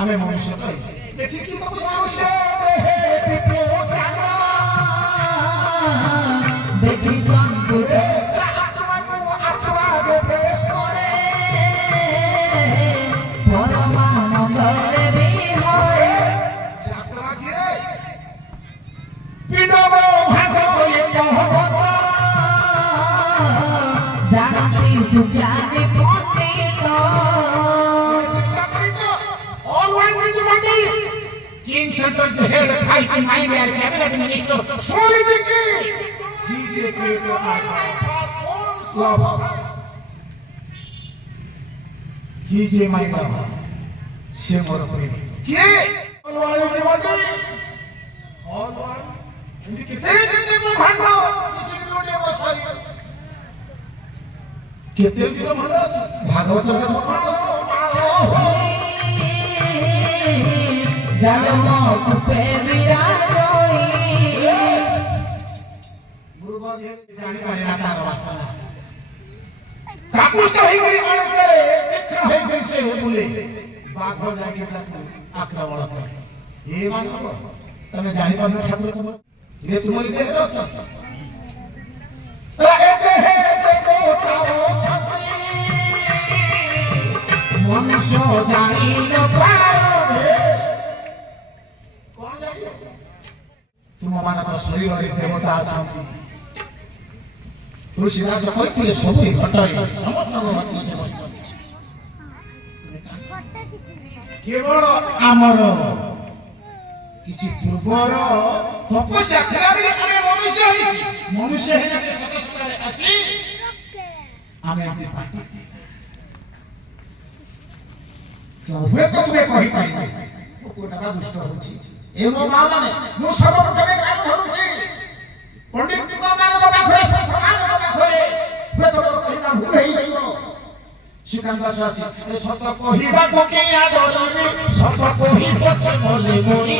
ଆମେ ମଣିଷ ଏଠିକି ତ দেখি সম্পুরে পরমানন্দে বিহরে জানতি সুজ্ঞানী পণ্ডিত King Center to head of fight in my man, cabinet minister, solely to DJ creator, love. DJ my love. Simmer of me. Key! All one is the body. All one. And the Kitan Bhanda. This is not a sorry. Kitan Bhanda. Bhagavatam. জন্ম কূপে বিরাজই গুরুগণ জানি পারে না তার বাসনা কাকুষ্ট হই গরি মানুষ করে তীক্ষ্ণ হই গই সে বলে বাঘ যাকে তাকে আক্রমণ করে এ মানব তুমি জানি পারো ঠাকুর তোমার এ তোমার দেহ আছে এতে হে দেখো তাও ছাতি মনুষ্য জানিল পারে ତୁମମାନଙ୍କ ଶରୀରରେ ଦେବତା ଅଛନ୍ତି ତୁଳସୀଦାସ କହିଥିଲେ ସବୁ ଘଟରେ ସମସ୍ତଙ୍କ କେବଳ ଆମର କିଛି ପୂର୍ବର ତପସ୍ୟା ଥିଲା ବୋଲି ଆମେ ମନୁଷ୍ୟ ହେଇଛି ମନୁଷ୍ୟ ହେଇକି ସଦସ୍ୟରେ ଆସି ଆମେ ଏମିତି ପାଟି ହୁଏତ ତୁମେ କହିପାରିବେ କୋଉଟା ଦୁଷ୍ଟ ହଉଛି ଏ ମୋ ମା ମାନେ ମୁଁ ସର୍ବପ୍ରଥମେ ଗାନ ଧରୁଛି ପଣ୍ଡିତ ମାନଙ୍କ ପାଖରେ ସନ୍ଥମାନଙ୍କ ପାଖରେ ହୁଏତ ମୋର କହିବା ଭୁଲ ହେଇଯିବ ଶ୍ରୀକାନ୍ତ ଦାସ ଆସି ସତ କହିବାକୁ କି ଆଦରଣୀ ସତ କହି ପଛେ ମଲେ ମରି